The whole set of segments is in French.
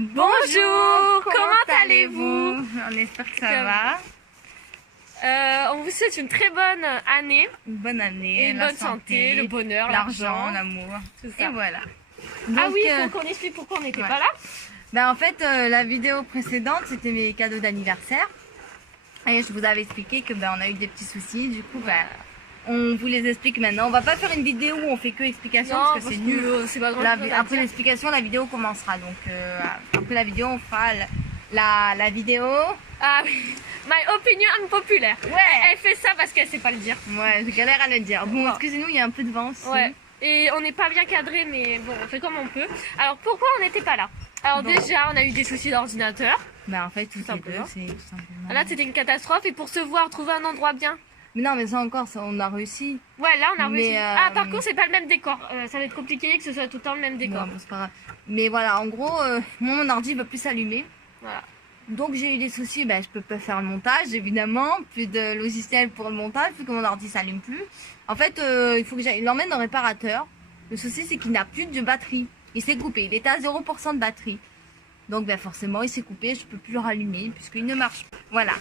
Bonjour, comment allez-vous? On espère que ça va. On vous souhaite une très bonne année. Une bonne année, et une la bonne santé, le bonheur, l'argent, l'amour. tout ça. Et voilà. Ah Donc, oui, il faut qu'on explique pourquoi on n'était ouais. pas là. Ben, en fait, la vidéo précédente, c'était mes cadeaux d'anniversaire. Et je vous avais expliqué que on a eu des petits soucis. Du coup, on vous les explique maintenant. On va pas faire une vidéo où on fait que explication Non, parce que c'est nul. C'est pas grand chose. Après l'explication, la vidéo commencera. Donc après la vidéo, on fera la vidéo. Ah oui, my opinion unpopulaire. Ouais. Elle fait ça parce qu'elle sait pas le dire. Ouais, je galère à le dire. Bon, Ouais. excusez-nous, il y a un peu de vent aussi. Ouais. Et on n'est pas bien cadré, mais bon, on fait comme on peut. Alors pourquoi on n'était pas là? Alors Bon. déjà, on a eu des soucis d'ordinateur. Ben, en fait, tout simplement. c'est tout simplement. Là, c'était une catastrophe. Et pour se voir, trouver un endroit bien. Mais non, mais ça encore, ça, on a réussi. Ouais, là, on a Mais, réussi. Ah, par contre, c'est pas le même décor. Ça va être compliqué que ce soit tout le temps le même décor. Bon, c'est pas grave. Mais voilà, en gros, moi, mon ordi veut plus s'allumer. Voilà. Donc j'ai eu des soucis, je peux pas faire le montage évidemment, plus de logiciel pour le montage, vu que mon ordi s'allume plus. En fait, il faut que j'aille l'emmène au réparateur. Le souci c'est qu'il n'a plus de batterie. Il s'est coupé, il était à 0% de batterie. Donc forcément il s'est coupé, je peux plus le rallumer puisqu'il ne marche pas. Voilà.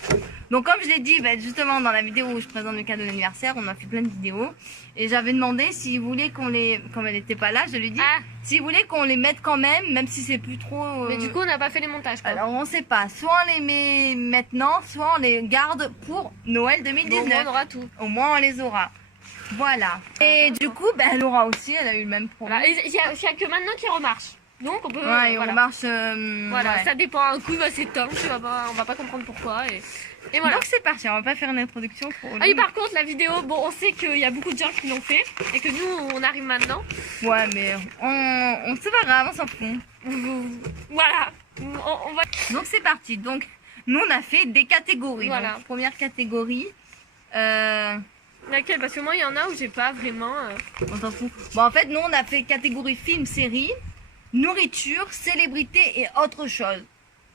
Donc comme je l'ai dit, justement dans la vidéo où je présente le cadeau d'anniversaire, on a fait plein de vidéos. Et j'avais demandé s'il voulait qu'on les... Comme elle n'était pas là, je lui ai dit, s'il voulait qu'on les mette quand même si c'est plus trop... Mais du coup on n'a pas fait les montages quoi. Alors on sait pas, soit on les met maintenant, soit on les garde pour Noël 2019. Bon, au moins, on aura tout. Au moins on les aura. Voilà. Et du coup, Laura aussi, elle a eu le même problème. Voilà. Il y a que maintenant qui remarche. Donc on peut... Ouais, et voilà. on marche... Voilà, ouais. ça dépend. Un coup il va s'éteindre, on va pas comprendre pourquoi. Et voilà. Donc c'est parti, on va pas faire une introduction trop longue. Ah oui, par contre la vidéo, bon on sait qu'il y a beaucoup de gens qui l'ont fait et que nous on arrive maintenant. Ouais, mais on c'est pas grave, on s'en fout. Voilà, on va... Donc c'est parti. Donc nous on a fait des catégories. Voilà. Donc, première catégorie... Laquelle? Parce que moi il y en a où j'ai pas vraiment... On s'en fout. Bon, en fait, nous, on a fait catégorie film, série, nourriture, célébrité et autre chose.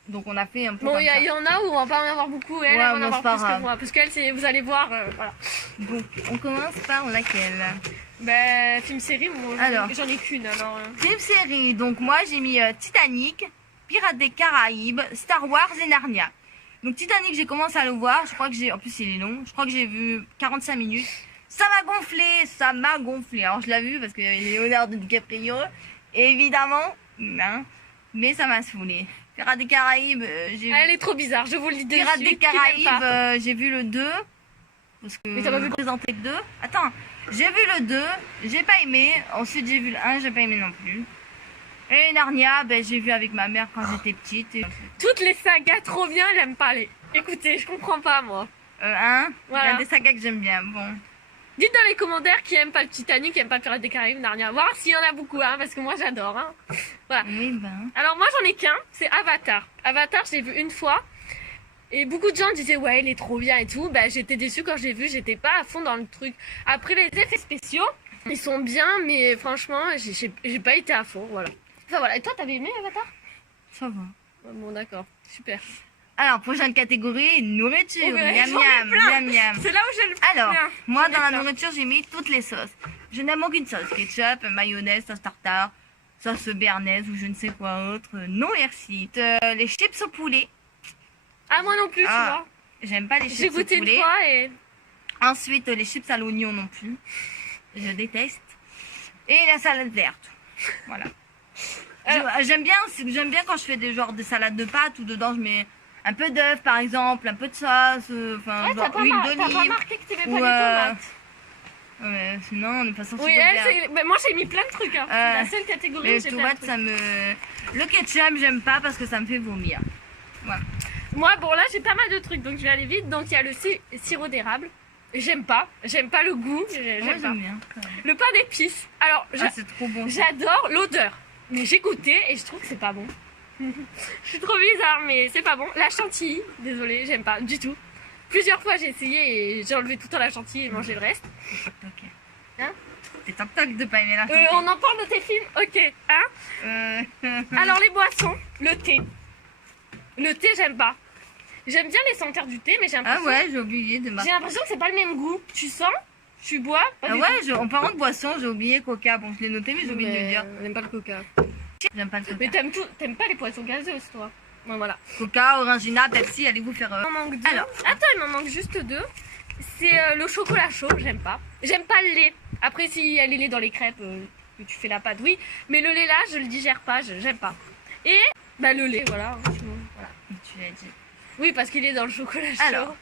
Donc, on a fait un peu. Bon, comme il y en a où on va pas en avoir beaucoup, et elle, Ouais, elle va en bon, avoir c'est pas plus que grave. moi. Parce qu'elle, vous allez voir, voilà. Donc, on commence par laquelle? Ben, film-série, moi, Alors. j'en ai qu'une, alors... Film, série. Donc, moi, j'ai mis Titanic, Pirates des Caraïbes, Star Wars et Narnia. Donc, Titanic, j'ai commencé à le voir. Je crois que j'ai. En plus, il est long. Je crois que j'ai vu 45 minutes. Ça m'a gonflé, ça m'a gonflé. Alors, je l'ai vu parce qu'il y avait Leonardo DiCaprio. Évidemment, non. Mais ça m'a saoulé. Pirates des Caraïbes, j'ai vu. Elle est trop bizarre, je vous le dis de Pirates suite. des qui n'aime pas. Caraïbes, j'ai vu le 2. Parce que Mais t'as pas vu le présenté le 2. Attends, j'ai vu le 2, j'ai pas aimé. Ensuite, j'ai vu le 1, j'ai pas aimé non plus. Et Narnia, j'ai vu avec ma mère quand j'étais petite. Et... Toutes les sagas trop bien, j'aime pas les... Écoutez, je comprends pas, moi. Il y Voilà. a des sagas que j'aime bien. Bon. Dites dans les commentaires qui aiment pas le Titanic, qui aiment pas Pirates des Caraïbes, Narnia. Voir s'il y en a beaucoup, hein, parce que moi j'adore. Hein. Voilà. Oui, Alors moi j'en ai qu'un, c'est Avatar. Avatar, je l'ai vu une fois. Et beaucoup de gens disaient ouais, il est trop bien et tout. J'étais déçue quand j'ai vu, j'étais pas à fond dans le truc. Après les effets spéciaux, ils sont bien, mais franchement, j'ai pas été à fond, voilà. Enfin voilà, et toi t'avais aimé Avatar? Ça va. Bon d'accord, super. Alors, prochaine catégorie, nourriture. Oh, mais Miam j'en ai miam, plein. miam miam. C'est là où j'ai le plus Alors, bien. moi J'en ai dans la plein. nourriture, j'ai mis toutes les sauces. Je n'aime aucune sauce. Ketchup, mayonnaise, sauce tartare, sauce béarnaise ou je ne sais quoi autre. Non merci. Les chips au poulet. Ah moi non plus, tu vois. J'aime pas les J'ai chips au goûté une poulet. fois et... Ensuite, les chips à l'oignon non plus. Je déteste. Et la salade verte. Voilà. J'aime bien quand je fais des genres de salades de pâtes où dedans je mets un peu d'œuf par exemple, un peu de sauce, enfin Ouais, t'as huile pas d'olive. remarqué que t'aimais pas ou, les tomates. Ouais, sinon on est pas censé. Oui, moi j'ai mis plein de trucs. Hein. C'est la seule catégorie où Les j'ai plein de tomates, trucs. ça me. Le ketchup, j'aime pas parce que ça me fait vomir. Voilà. Moi, bon là j'ai pas mal de trucs donc je vais aller vite. Donc il y a le sirop d'érable. J'aime pas le goût. J'aime Moi pas. j'aime bien. Quand même. Le pain d'épices. Alors C'est trop bon. j'adore l'odeur. Mais j'ai goûté et je trouve que c'est pas bon. Je suis trop bizarre mais c'est pas bon. La chantilly, désolée, j'aime pas du tout. Plusieurs fois j'ai essayé et j'ai enlevé tout le temps la chantilly et mangé le reste. Hein? C'est top toc de pas aimer la On en parle de tes films? Ok, hein? Alors les boissons, le thé. Le thé j'aime pas. J'aime bien les senteurs du thé mais j'ai Ah l'impression ouais, j'ai oublié de marquer. j'ai l'impression que c'est pas le même goût. Tu sens? Tu bois? Pas Ah du ouais, tout. en parlant de boisson, j'ai oublié Coca. Bon, je l'ai noté, mais j'ai oublié de le dire. On n'aime pas le coca. J'aime pas le Mais coca. t'aimes pas les boissons gazeuses, toi. Bon, voilà. Coca, Orangina, Pepsi, allez vous faire... Il m'en manque deux. Alors. Attends, il m'en manque juste deux. C'est le chocolat chaud, j'aime pas. J'aime pas le lait. Après, s'il y a les laits dans les crêpes, que tu fais la pâte, oui. Mais le lait là, je le digère pas, j'aime pas. Et bah le lait, voilà. Sinon, voilà. Tu l'as dit. Oui, parce qu'il est dans le chocolat chaud. Alors.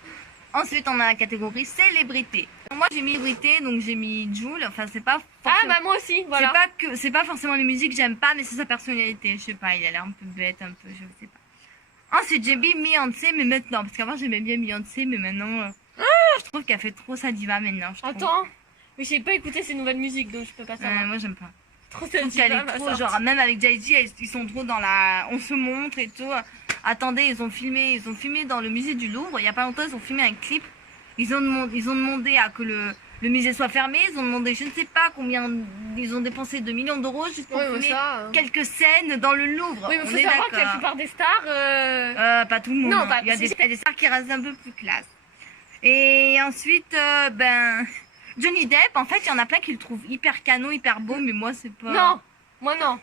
Ensuite, on a la catégorie célébrité. Moi, j'ai mis célébrité, donc j'ai mis Jul. Enfin, c'est pas Ah forcément... bah moi aussi, voilà. C'est pas forcément les musiques que j'aime pas, mais c'est sa personnalité. Je sais pas, il a l'air un peu bête, un peu, je sais pas. Ensuite, j'ai mis Beyoncé, mais maintenant, parce qu'avant j'aimais bien Beyoncé, mais maintenant, je trouve qu'elle fait trop sa diva maintenant. Je trouve. Attends, mais j'ai pas écouté ses nouvelles musiques, donc je peux pas savoir. Moi, j'aime pas. Trop Je sa trouve qu'elle diva, est ma trop, sorte. genre, même avec Jay-Z, ils sont trop dans la... On se montre et tout. Attendez, ils ont filmé dans le musée du Louvre, il y a pas longtemps, ils ont filmé un clip. Ils ont demandé à que le musée soit fermé, ils ont demandé je ne sais pas combien, ils ont dépensé 2 millions d'euros juste pour Oui, mais filmer ça. quelques scènes dans le Louvre. Oui, mais On faut est savoir que la d'accord. plupart des stars. Pas tout le monde. Non, hein. pas- il y a des stars qui restent un peu plus classe. Et ensuite, Johnny Depp, en fait, il y en a plein qui le trouvent hyper canon, hyper beau, mais moi, c'est pas... Non, moi non.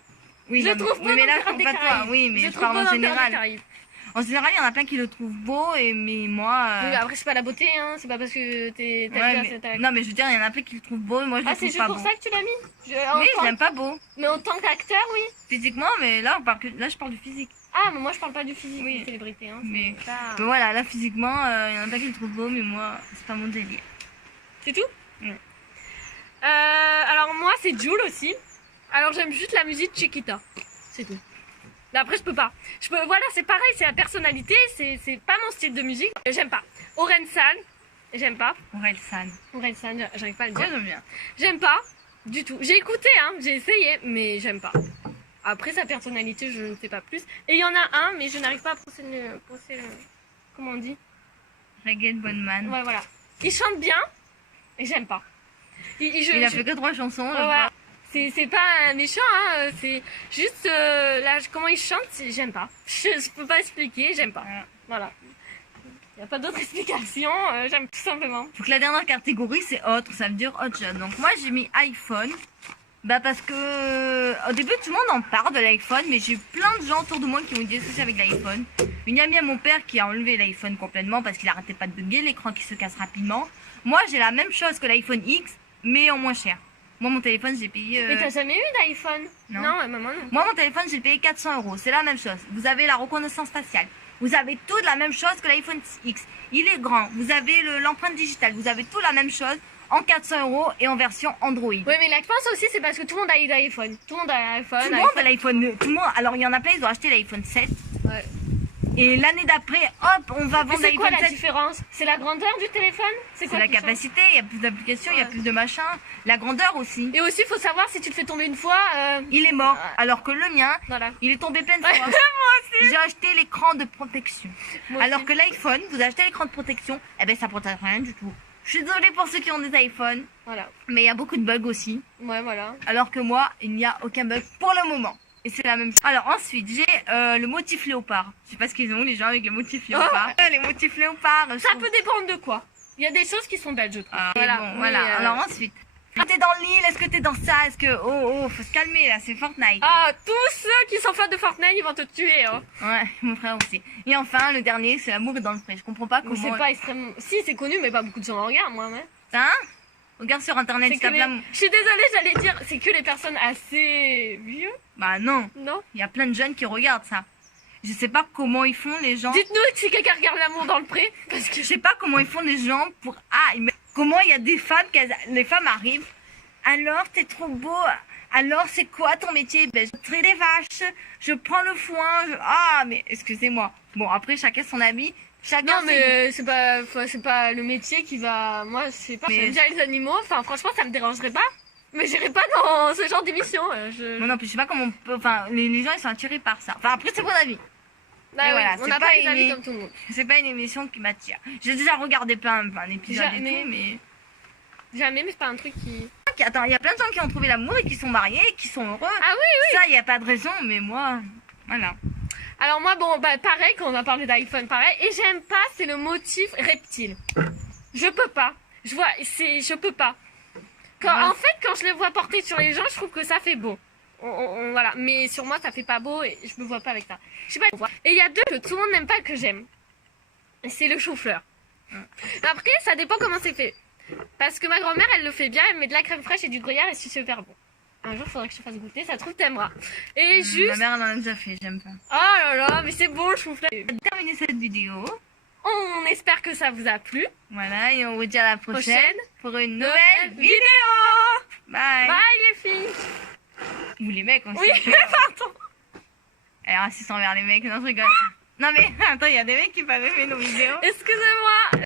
oui, Je non, trouve mais beau là, dans je parle Pirates des pas de toi. Caraïbes. Oui, mais je trouve parle beau en dans Pirates des général. Caraïbes. En général, il y en a plein qui le trouvent beau, mais moi... Oui, mais après, c'est pas la beauté, hein. C'est pas parce que ouais, t'as non, mais je veux dire, il y en a plein qui le trouvent beau, et moi, je Ah, le c'est trouve juste pas pour beau. ça que tu l'as mis Oui, je l'aime pas beau. Mais en tant qu'acteur, oui. Physiquement, mais là, là, je parle du physique. Ah, mais moi, je parle pas du physique Oui. des célébrités, hein. Mais Ça- voilà, là, physiquement, il y en a plein qui le trouvent beau, mais moi, c'est pas mon délire. C'est tout Ouais. Alors, moi, c'est Jul aussi. Alors, j'aime juste la musique Chiquita. C'est tout. Mais après, je peux pas. Voilà, c'est pareil, c'est la personnalité, c'est pas mon style de musique. J'aime pas. Orelsan, j'aime pas. Orelsan. Orelsan, j'arrive pas à le Moi, dire. j'aime bien. J'aime pas du tout. J'ai écouté, hein, j'ai essayé, mais j'aime pas. Après, sa personnalité, je ne sais pas plus. Et il y en a un, mais je n'arrive pas à comment on dit? Reggae Bonman. Ouais, voilà. Il chante bien, et j'aime pas. Il a fait que 3 chansons. Ouais, je voilà. crois. C'est pas méchant, hein. C'est juste là, comment il chante, j'aime pas. Je peux pas expliquer, j'aime pas. Ouais. Voilà. Il n'y a pas d'autre explication, j'aime tout simplement. Donc la dernière catégorie, c'est autre, ça veut dire autre chose. Donc moi, j'ai mis iPhone. Bah parce que au début tout le monde en parle de l'iPhone, mais j'ai eu plein de gens autour de moi qui ont eu des soucis avec l'iPhone. Une amie à mon père qui a enlevé l'iPhone complètement parce qu'il arrêtait pas de bugger, l'écran qui se casse rapidement. Moi j'ai la même chose que l'iPhone X, mais en moins cher. Moi mon téléphone j'ai payé... Mais t'as jamais eu d'iPhone? Non. Non, maman non. Moi mon téléphone j'ai payé 400 €, c'est la même chose. Vous avez la reconnaissance faciale. Vous avez tout de la même chose que l'iPhone X. Il est grand, vous avez l'empreinte digitale, vous avez tout la même chose en 400 € et en version Android. Ouais, mais là, je pense aussi, c'est parce que tout le monde a eu l'iPhone. Tout le monde a l'iPhone. Tout le monde a l'iPhone, tout le monde. Alors il y en a plein, ils ont acheté l'iPhone 7. Ouais. Et l'année d'après, hop, on va Mais vendre c'est quoi l'iPhone la 7. différence? C'est la grandeur du téléphone? C'est quoi la qui change? capacité, il y a plus d'applications, il y a Ouais. plus de machin. La grandeur aussi. Et aussi, il faut savoir si tu le fais tomber une fois. Il est mort. Ouais. Alors que le mien, Voilà. il est tombé plein de Ouais, fois. moi aussi. J'ai acheté l'écran de protection. Moi Alors aussi. que l'iPhone, vous achetez l'écran de protection, eh ben ça protège rien du tout. Je suis désolée pour ceux qui ont des iPhones, Voilà. mais il y a beaucoup de bugs aussi. Ouais, voilà. Alors que moi, il n'y a aucun bug pour le moment. Et c'est la même chose. Alors ensuite, j'ai le motif léopard. Je sais pas ce qu'ils ont les gens avec les motifs léopard. Les motifs léopard. je Ça trouve- peut dépendre de quoi. Il y a des choses qui sont belles, je trouve. Ah, voilà. bon, Mais, voilà. Alors ensuite, est-ce que t'es dans l'île? Est-ce que t'es dans ça? Est-ce que... Oh, faut se calmer là, c'est Fortnite. Ah, tous ceux qui sont fans de Fortnite, ils vont te tuer. Hein. Ouais, mon frère aussi. Et enfin, le dernier, c'est l'amour est dans le frais. Je comprends pas Mais comment... c'est pas extrêmement. Si, c'est connu, mais pas beaucoup de gens en regardent, moi. Hein. Hein? Regarde sur internet, C'est tu que tapes les- l'amour. Je suis désolée, j'allais dire, c'est que les personnes assez vieux, Bah non, non? il y a plein de jeunes qui regardent ça. Je sais pas comment ils font les gens. Dites-nous si quelqu'un regarde l'amour dans le pré, parce que Je sais pas comment ils font les gens pour... Ah, comment il y a des femmes, les femmes arrivent. Alors, t'es trop beau. Alors, c'est quoi ton métier? Ben, je trie des vaches, je prends le foin. Ah, mais excusez-moi. Bon, après, chacun son avis. Chacun non, mais c'est pas le métier qui va. Moi, je sais pas. Mais- J'aime bien les animaux. Enfin, franchement, ça me dérangerait pas. Mais j'irai pas dans ce genre d'émission. Moi non plus, je sais pas comment on peut... Enfin, les gens, ils sont attirés par ça. Enfin, après, c'est mon avis. Bah Et oui, voilà, on c'est n'a pas pas les avis aimé. comme tout le monde. C'est pas une émission qui m'attire. J'ai déjà regardé plein d'épisodes et Jamais. tout, mais... Jamais, mais c'est pas un truc qui. Attends, il y a plein de gens qui ont trouvé l'amour et qui sont mariés et qui sont heureux. Ah oui. Ça, il n'y a pas de raison, mais moi... Voilà. Alors moi, bon, bah pareil, quand on a parlé d'iPhone, pareil. Et j'aime pas, c'est le motif reptile. Je peux pas. Je peux pas. Ouais. En fait, quand je les vois porter sur les gens, je trouve que ça fait beau. Voilà. Mais sur moi, ça fait pas beau et je me vois pas avec ça. Je sais pas. Et il y a deux que tout le monde n'aime pas que j'aime. C'est le chou-fleur. Après, ça dépend comment c'est fait. Parce que ma grand-mère, elle le fait bien, elle met de la crème fraîche et du gruyère et c'est super bon. Un jour, il faudrait que je te fasse goûter, ça se trouve, t'aimeras. Et juste... Ma mère en a déjà fait, j'aime pas. Oh là là, mais c'est bon le chou-fleur. On va terminer cette vidéo. On espère que ça vous a plu. Voilà, et on vous dit à la prochaine pour une nouvelle vidéo. Bye. Bye les filles. Ou les mecs aussi. Oui, pardon. Elle est raciste envers les mecs, non je rigole. Non mais attends, il y a des mecs qui peuvent aimer nos vidéos. Excusez-moi.